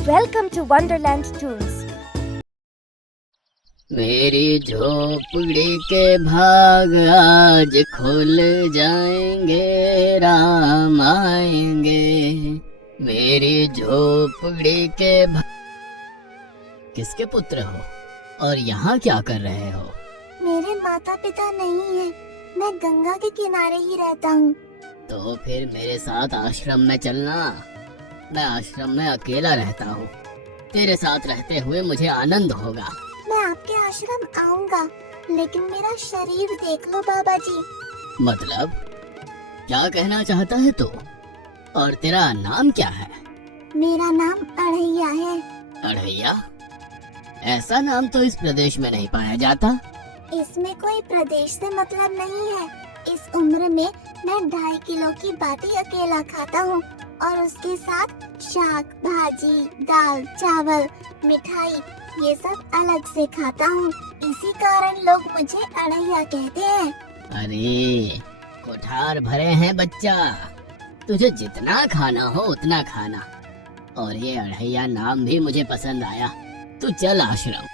Welcome to Wonderland Tunes. मेरी झोपड़ी के भाग आज खुल जाएंगे, राम आएंगे। मेरी झोपड़ी के किसके पुत्र हो और यहाँ क्या कर रहे हो? मेरे माता पिता नहीं है, मैं गंगा के किनारे ही रहता हूँ। तो फिर मेरे साथ आश्रम में चलना। मैं आश्रम में अकेला रहता हूँ, तेरे साथ रहते हुए मुझे आनंद होगा। मैं आपके आश्रम आऊंगा, लेकिन मेरा शरीर देख लो बाबा जी। मतलब क्या कहना चाहता है तू? और तेरा नाम क्या है? मेरा नाम अढ़ैया है। अढ़ैया? ऐसा नाम तो इस प्रदेश में नहीं पाया जाता। इसमें कोई प्रदेश से मतलब नहीं है। इस उम्र में मैं 2.5 किलो की बाटी अकेला खाता हूँ और उसके साथ शाक, भाजी, दाल, चावल, मिठाई ये सब अलग से खाता हूँ। इसी कारण लोग मुझे अढ़ैया कहते हैं। अरे कोठार भरे हैं बच्चा, तुझे जितना खाना हो उतना खाना। और ये अढ़ैया नाम भी मुझे पसंद आया। तू चल आश्रम।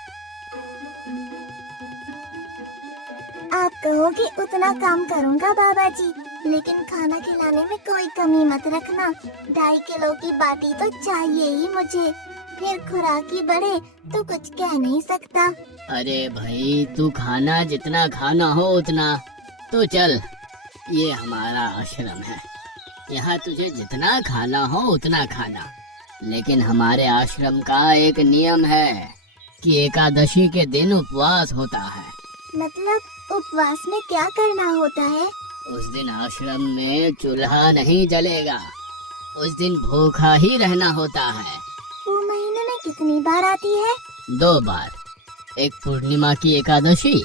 आप कहोगे उतना काम करूँगा बाबा जी, लेकिन खाना खिलाने में कोई कमी मत रखना। 2.5 किलो की बाटी तो चाहिए ही मुझे, फिर खुराकी बढ़े तो कुछ कह नहीं सकता। अरे भाई तू खाना जितना खाना हो उतना। तो चल, ये हमारा आश्रम है, यहाँ तुझे जितना खाना हो उतना खाना। लेकिन हमारे आश्रम का एक नियम है कि एकादशी के दिन उपवास होता है। मतलब उपवास में क्या करना होता है? उस दिन आश्रम में चूल्हा नहीं जलेगा, उस दिन भूखा ही रहना होता है। वो महीने में कितनी बार आती है? 2 बार, एक पूर्णिमा की एकादशी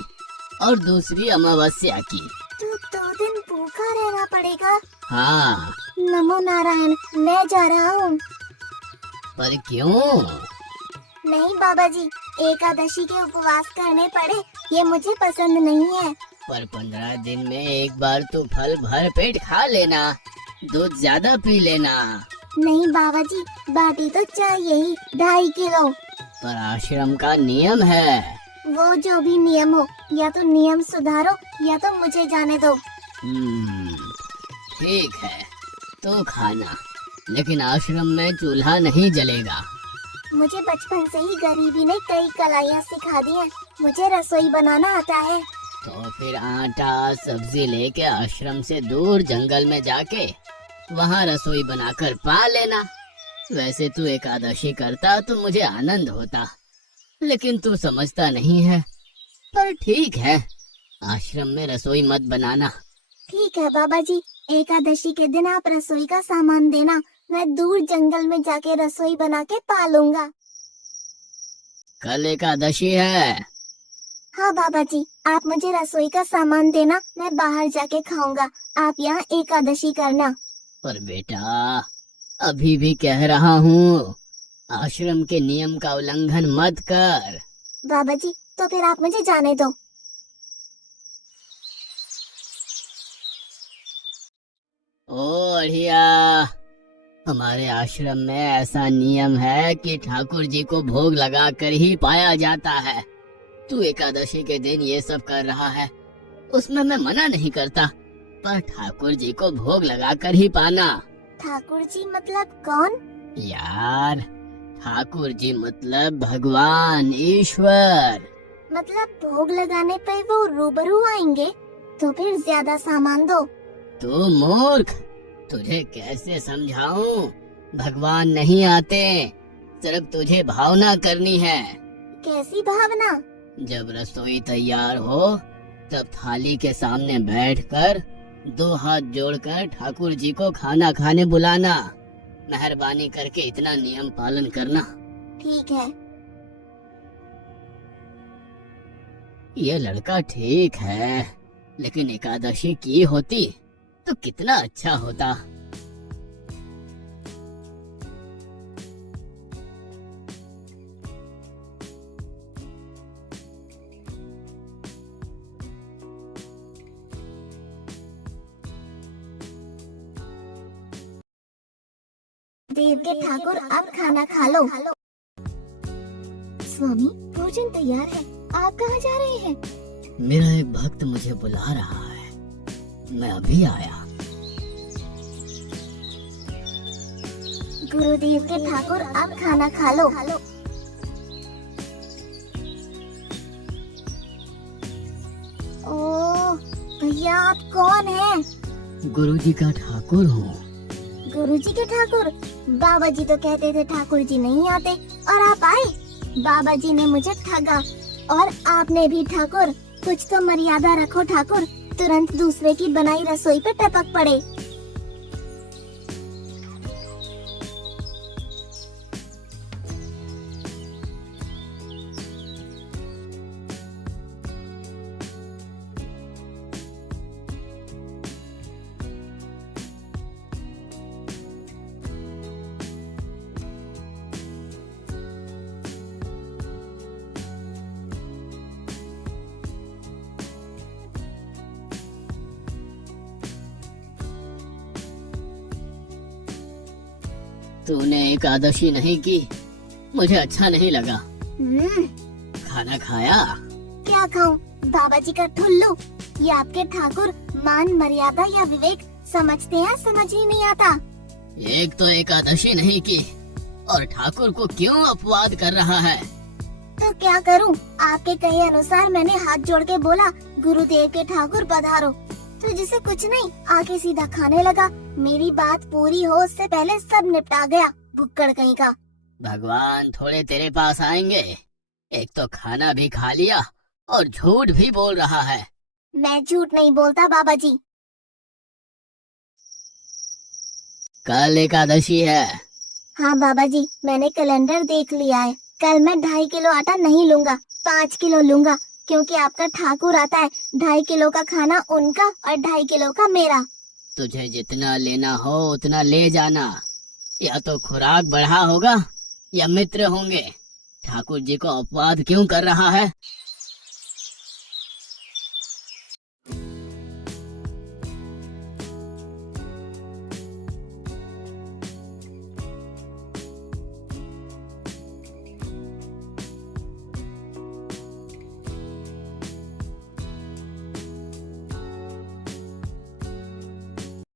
और दूसरी अमावस्या की। तो 2 दिन भूखा रहना पड़ेगा। हाँ। नमो नारायण, मैं जा रहा हूँ। पर क्यों? नहीं बाबा जी, एकादशी के उपवास करने पड़े ये मुझे पसंद नहीं है। पर 15 दिन में एक बार तो फल भर पेट खा लेना, दूध ज्यादा पी लेना। नहीं बाबा जी, बाटी तो चाहिए ही 2.5 किलो। पर आश्रम का नियम है। वो जो भी नियम हो, या तो नियम सुधारो या तो मुझे जाने दो। ठीक है, तो खाना, लेकिन आश्रम में चूल्हा नहीं जलेगा। मुझे बचपन से ही गरीबी ने कई कलाइयाँ सिखा दी हैं। मुझे रसोई बनाना आता है। तो फिर आटा सब्जी लेके आश्रम से दूर जंगल में जाके वहाँ रसोई बनाकर पा लेना। वैसे तू एकादशी करता तो मुझे आनंद होता, लेकिन तू समझता नहीं है। पर ठीक है, आश्रम में रसोई मत बनाना। ठीक है बाबा जी, एकादशी के दिन आप रसोई का सामान देना, मैं दूर जंगल में जाके रसोई बना के पा लूंगा। कल एकादशी है। हाँ बाबा जी, आप मुझे रसोई का सामान देना, मैं बाहर जाके खाऊंगा। आप यहाँ एकादशी करना। पर बेटा, अभी भी कह रहा हूँ, आश्रम के नियम का उल्लंघन मत कर। बाबा जी, तो फिर आप मुझे जाने दो। ओ अढ़िया, हमारे आश्रम में ऐसा नियम है कि ठाकुर जी को भोग लगाकर ही पाया जाता है। तू एकादशी के दिन ये सब कर रहा है, उसमें मैं मना नहीं करता, पर ठाकुर जी को भोग लगाकर ही पाना। ठाकुर जी मतलब कौन? यार, ठाकुर जी मतलब भगवान ईश्वर। मतलब भोग लगाने पे वो रूबरू आएंगे? तो फिर ज्यादा सामान दो। तू मूर्ख, तुझे कैसे समझाऊं? भगवान नहीं आते, सिर्फ तुझे भावना करनी है। कैसी भावना? जब रसोई तैयार हो तब थाली के सामने बैठकर 2 हाथ जोड़कर ठाकुर जी को खाना खाने बुलाना। मेहरबानी करके इतना नियम पालन करना। ठीक है। ये लड़का ठीक है, लेकिन एकादशी की होती तो कितना अच्छा होता। देव के ठाकुर अब खाना खा लो। स्वामी भोजन तैयार है, आप कहाँ जा रहे हैं? मेरा एक भक्त मुझे बुला रहा है, मैं अभी आया। गुरुदेव के ठाकुर अब खाना खा लो। ओह भैया आप कौन हैं? गुरुजी का ठाकुर हूँ। गुरुजी के ठाकुर? बाबा जी तो कहते थे ठाकुर जी नहीं आते और आप आए। बाबा जी ने मुझे ठगा और आपने भी ठाकुर। कुछ तो मर्यादा रखो ठाकुर, तुरंत दूसरे की बनाई रसोई पे टपक पड़े। तूने एकादशी नहीं की, मुझे अच्छा नहीं लगा। हम्म, खाना खाया? क्या खाऊं? बाबा जी का ठुल्लू। ये आपके ठाकुर मान मर्यादा या विवेक समझते हैं, समझ ही नहीं आता। एक तो एकादशी नहीं की और ठाकुर को क्यों अपवाद कर रहा है? तो क्या करूं? आपके कहे अनुसार मैंने हाथ जोड़ के बोला गुरुदेव के ठाकुर पधारो, तो जिसे कुछ नहीं आके सीधा खाने लगा। मेरी बात पूरी हो उससे पहले सब निपटा गया, भुक्कड़ कहीं का। भगवान थोड़े तेरे पास आएंगे। एक तो खाना भी खा लिया और झूठ भी बोल रहा है। मैं झूठ नहीं बोलता बाबा जी। कल एकादशी है। हाँ बाबा जी, मैंने कैलेंडर देख लिया है। कल मैं 2.5 किलो आटा नहीं लूंगा, 5 किलो लूंगा, क्योंकि आपका ठाकुर आता है। 2.5 किलो का खाना उनका और 2.5 किलो का मेरा। तुझे जितना लेना हो उतना ले जाना। या तो खुराक बढ़ा होगा या मित्र होंगे। ठाकुर जी को अपवाद क्यों कर रहा है?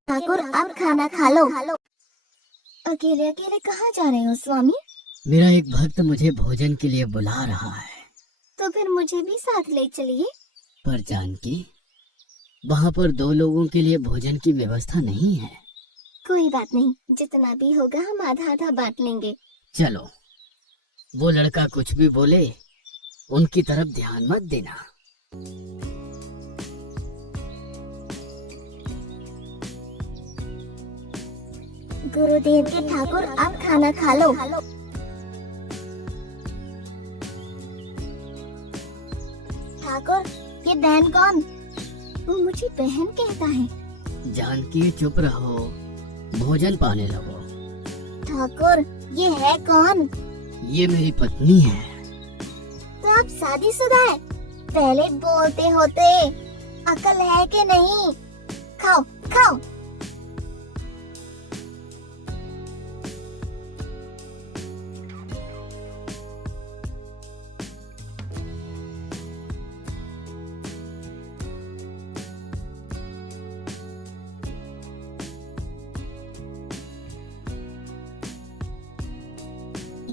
ठाकुर अब खाना खा लो। अकेले अकेले कहाँ जा रहे हो स्वामी? मेरा एक भक्त मुझे भोजन के लिए बुला रहा है। तो फिर मुझे भी साथ ले चलिए। पर जानकी, वहाँ पर 2 लोगों के लिए भोजन की व्यवस्था नहीं है। कोई बात नहीं, जितना भी होगा हम आधा आधा बांट लेंगे। चलो, वो लड़का कुछ भी बोले उनकी तरफ ध्यान मत देना। गुरुदेव के ठाकुर अब खाना खा लो। ठाकुर ये बहन कौन? वो मुझे बहन कहता है। जानकी चुप रहो, भोजन पाने लगो। ठाकुर ये है कौन? ये मेरी पत्नी है। तो आप शादीशुदा है? पहले बोलते होते, अकल है कि नहीं? खाओ खाओ।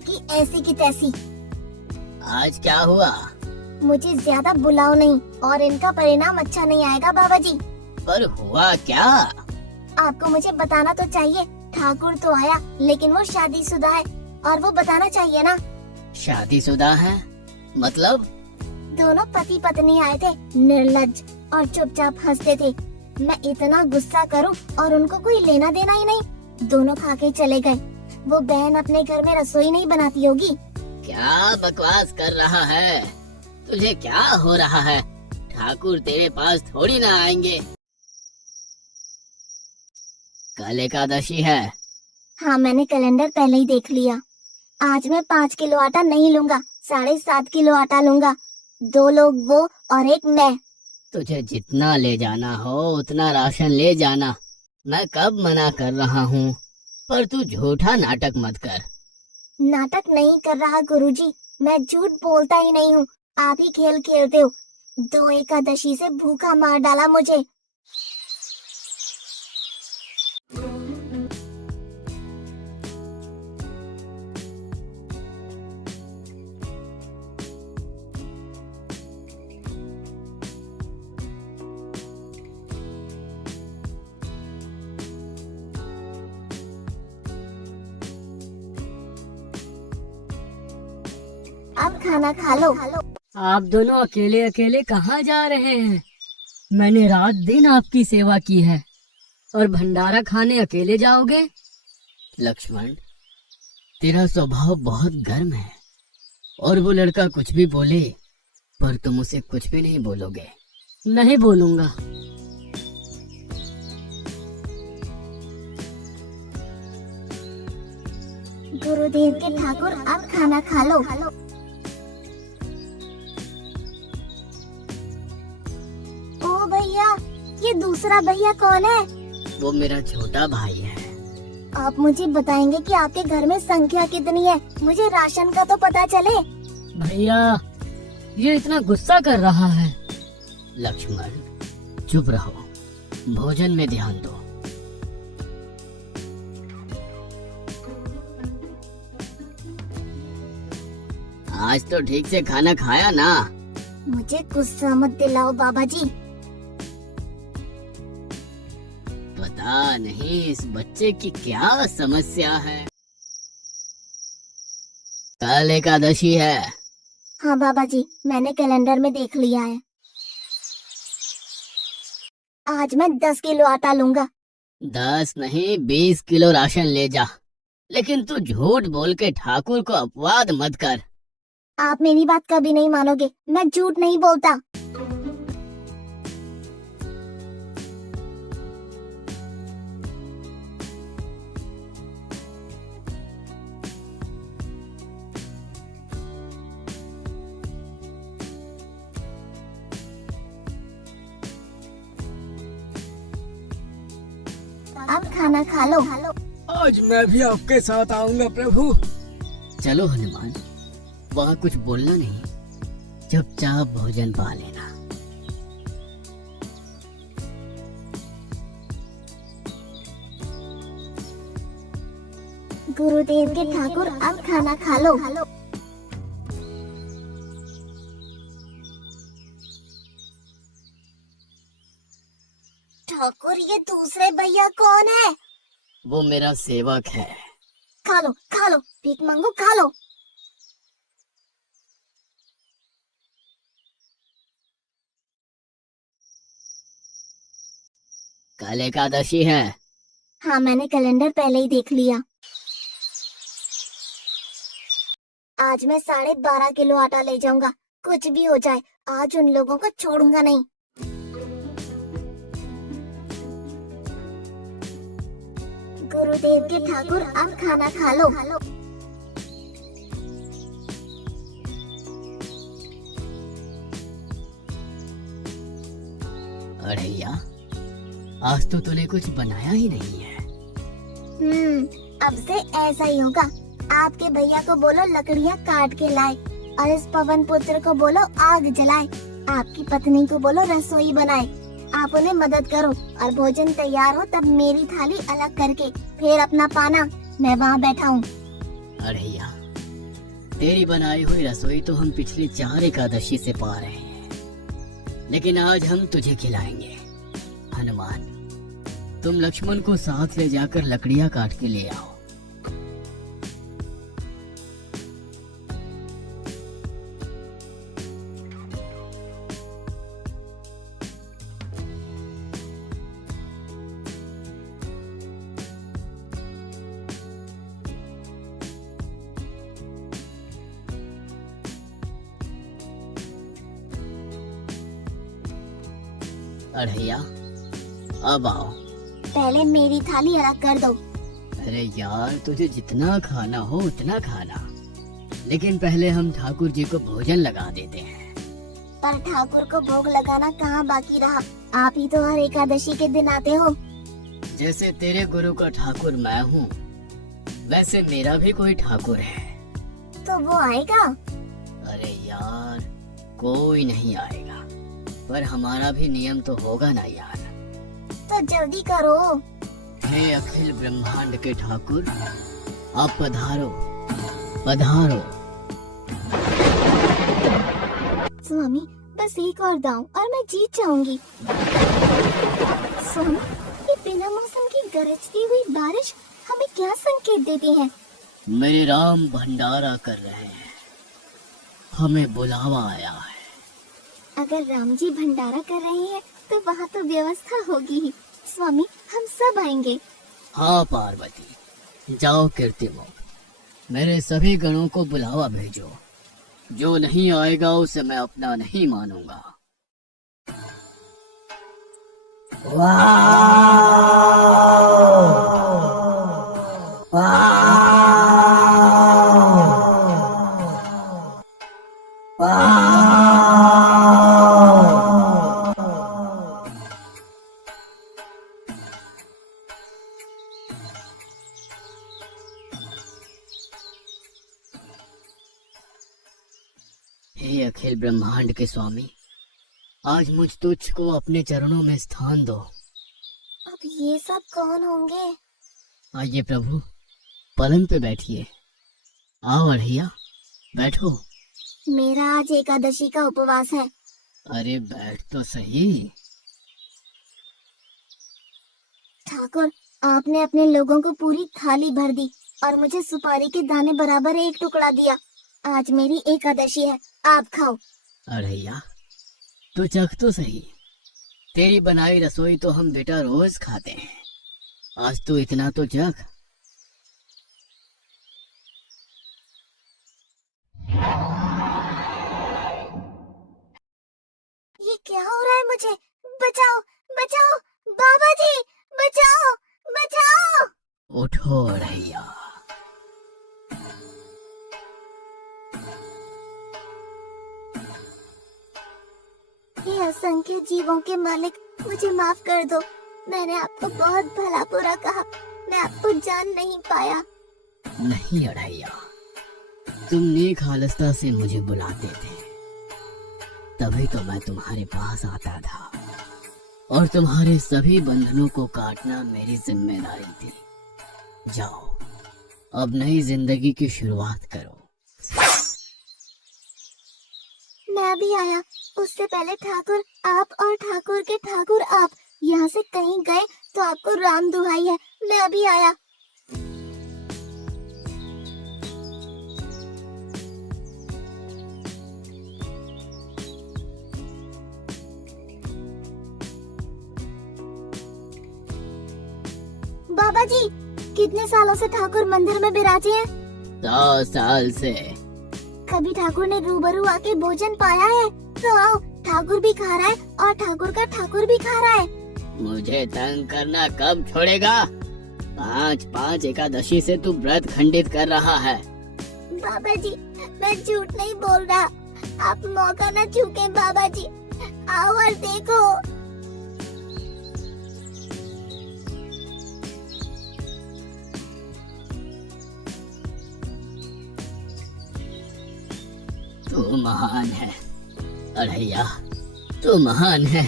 कि ऐसी की तैसी। आज क्या हुआ? मुझे ज्यादा बुलाओ नहीं और इनका परिणाम अच्छा नहीं आएगा बाबा जी। पर हुआ क्या? आपको मुझे बताना तो चाहिए। ठाकुर तो आया लेकिन वो शादीशुदा है और वो बताना चाहिए ना। शादीशुदा है मतलब? दोनों पति पत्नी आए थे, निर्लज्ज, और चुपचाप हंसते थे। मैं इतना गुस्सा करूं और उनको कोई लेना देना ही नहीं। दोनों खा के चले गए। वो बहन अपने घर में रसोई नहीं बनाती होगी। क्या बकवास कर रहा है? तुझे क्या हो रहा है? ठाकुर तेरे पास थोड़ी ना आएंगे। कल एकादशी है। हाँ मैंने कैलेंडर पहले ही देख लिया। आज मैं 5 किलो आटा नहीं लूंगा, 7.5 किलो आटा लूंगा। 2 लोग वो और एक मैं। तुझे जितना ले जाना हो उतना राशन ले जाना। मैं कब मना कर रहा हूँ, पर तू झूठा नाटक मत कर। नाटक नहीं कर रहा गुरुजी, मैं झूठ बोलता ही नहीं हूँ। आप ही खेल खेलते हो। 2 एकादशी से भूखा मार डाला मुझे। अब खाना खा लो। आप दोनों अकेले अकेले कहाँ जा रहे हैं? मैंने रात दिन आपकी सेवा की है और भंडारा खाने अकेले जाओगे? लक्ष्मण, तेरा स्वभाव बहुत गर्म है और वो लड़का कुछ भी बोले पर तुम उसे कुछ भी नहीं बोलोगे। नहीं बोलूंगा। गुरुदेव के ठाकुर, अब खाना खा लो। ओ भैया, ये दूसरा भैया कौन है? वो मेरा छोटा भाई है। आप मुझे बताएंगे कि आपके घर में संख्या कितनी है? मुझे राशन का तो पता चले। भैया, ये इतना गुस्सा कर रहा है। लक्ष्मण, चुप रहो, भोजन में ध्यान दो। आज तो ठीक से खाना खाया ना? मुझे गुस्सा मत दिलाओ बाबा जी। पता नहीं इस बच्चे की क्या समस्या है। कल एकादशी है। हाँ बाबा जी, मैंने कैलेंडर में देख लिया है। आज मैं 10 किलो आटा लूंगा। 10 नहीं 20 किलो राशन ले जा, लेकिन तू झूठ बोल के ठाकुर को अपवाद मत कर। आप मेरी बात कभी नहीं मानोगे। मैं झूठ नहीं बोलता। अब खाना खा लो। आज मैं भी आपके साथ आऊंगा प्रभु। चलो हनुमान, वहाँ कुछ बोलना नहीं, चुपचाप भोजन पा लेना। गुरुदेव के ठाकुर, अब खाना खा लो। ठाकुर, ये दूसरे भैया कौन है? वो मेरा सेवक है। खा लो खा लो, भीख मंगो खा लो। कल एकादशी है। हाँ, मैंने कैलेंडर पहले ही देख लिया। आज मैं 12.5 किलो आटा ले जाऊंगा। कुछ भी हो जाए, आज उन लोगों को छोड़ूंगा नहीं। गुरुदेव के ठाकुर, अब खाना खा लो। अड़ैया, आज तो तूने कुछ बनाया ही नहीं है। अब से ऐसा ही होगा। आपके भैया को बोलो लकड़ियाँ काट के लाए और इस पवन पुत्र को बोलो आग जलाए। आपकी पत्नी को बोलो रसोई बनाए। आप उन्हें मदद करो और भोजन तैयार हो तब मेरी थाली अलग करके फिर अपना पाना। मैं वहाँ बैठा हूँ। अड़ैया, तेरी बनाई हुई रसोई तो हम पिछली 4 एकादशी से पा रहे हैं, लेकिन आज हम तुझे खिलाएंगे। हनुमान, तुम लक्ष्मण को साथ ले जाकर लकड़ियाँ काट के ले आओ। अड़ैया, अब आओ। पहले मेरी थाली अलग कर दो। अरे यार, तुझे जितना खाना हो उतना खाना, लेकिन पहले हम ठाकुर जी को भोजन लगा देते हैं। पर ठाकुर को भोग लगाना कहाँ बाकी रहा? आप ही तो हर एकादशी के दिन आते हो। जैसे तेरे गुरु का ठाकुर मैं हूँ, वैसे मेरा भी कोई ठाकुर है। तो वो आएगा? अरे यार, कोई नहीं आएगा, पर हमारा भी नियम तो होगा ना यार। तो जल्दी करो। हे अखिल ब्रह्मांड के ठाकुर, आप पधारो पधारो। स्वामी, बस एक और दांव और मैं जीत जाऊंगी। स्वामी, ये बिना मौसम की गरजती हुई बारिश हमें क्या संकेत देती है? मेरे राम भंडारा कर रहे हैं, हमें बुलावा आया है। अगर राम जी भंडारा कर रहे हैं तो वहाँ तो व्यवस्था होगी ही। स्वामी, हम सब आएंगे। हाँ पार्वती, जाओ कीर्तिमुख, मेरे सभी गणों को बुलावा भेजो। जो नहीं आएगा उसे मैं अपना नहीं मानूंगा। हे अखिल ब्रह्मांड के स्वामी, आज मुझ तुच्छ को अपने चरणों में स्थान दो। अब ये सब कौन होंगे? आइए प्रभु, पलंग पे बैठिए। आओ अढ़ैया, बैठो। मेरा आज एकादशी का उपवास है। अरे बैठ तो सही। ठाकुर, आपने अपने लोगों को पूरी थाली भर दी और मुझे सुपारी के दाने बराबर एक टुकड़ा दिया। आज मेरी एकादशी है, आप खाओ। अढ़ैया, तू चख तो सही। तेरी बनाई रसोई तो हम बेटा रोज खाते हैं, आज तू इतना तो चख। ये क्या हो रहा है मुझे? बचाओ बचाओ, बाबा जी बचाओ बचाओ। उठो अढ़ैया। हे असंख्य जीवों के मालिक, मुझे माफ कर दो। मैंने आपको बहुत भला बुरा कहा, मैं आपको जान नहीं पाया। नहीं अढ़ैया, तुम नेक हालस्ता से मुझे बुलाते थे, तभी तो मैं तुम्हारे पास आता था, और तुम्हारे सभी बंधनों को काटना मेरी जिम्मेदारी थी। जाओ, अब नई जिंदगी की शुरुआत करो। मैं भी आया, उससे पहले ठाकुर आप और ठाकुर के ठाकुर आप यहाँ से कहीं गए तो आपको राम दुहाई है। मैं अभी आया। बाबा जी, कितने सालों से ठाकुर मंदिर में विराजे हैं? 100 साल से। कभी ठाकुर ने रूबरू आके भोजन पाया है? तो आओ, ठाकुर भी खा रहा है और ठाकुर का ठाकुर भी खा रहा है। मुझे तंग करना कब छोड़ेगा? 5 एकादशी से तू व्रत खंडित कर रहा है। बाबा जी, मैं झूठ नहीं बोल रहा, आप मौका न चूके। बाबा जी, आओ और देखो। तू महान है अढ़ैया, तू महान है।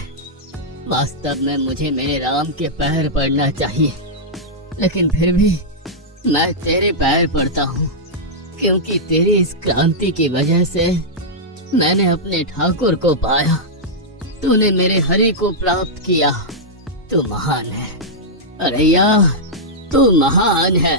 वास्तव में मुझे मेरे राम के पैर पड़ना चाहिए, लेकिन फिर भी मैं तेरे पैर पड़ता हूँ, क्योंकि तेरी इस क्रांति की वजह से मैंने अपने ठाकुर को पाया। तूने मेरे हरि को प्राप्त किया। तू महान है अढ़ैया, तू महान है।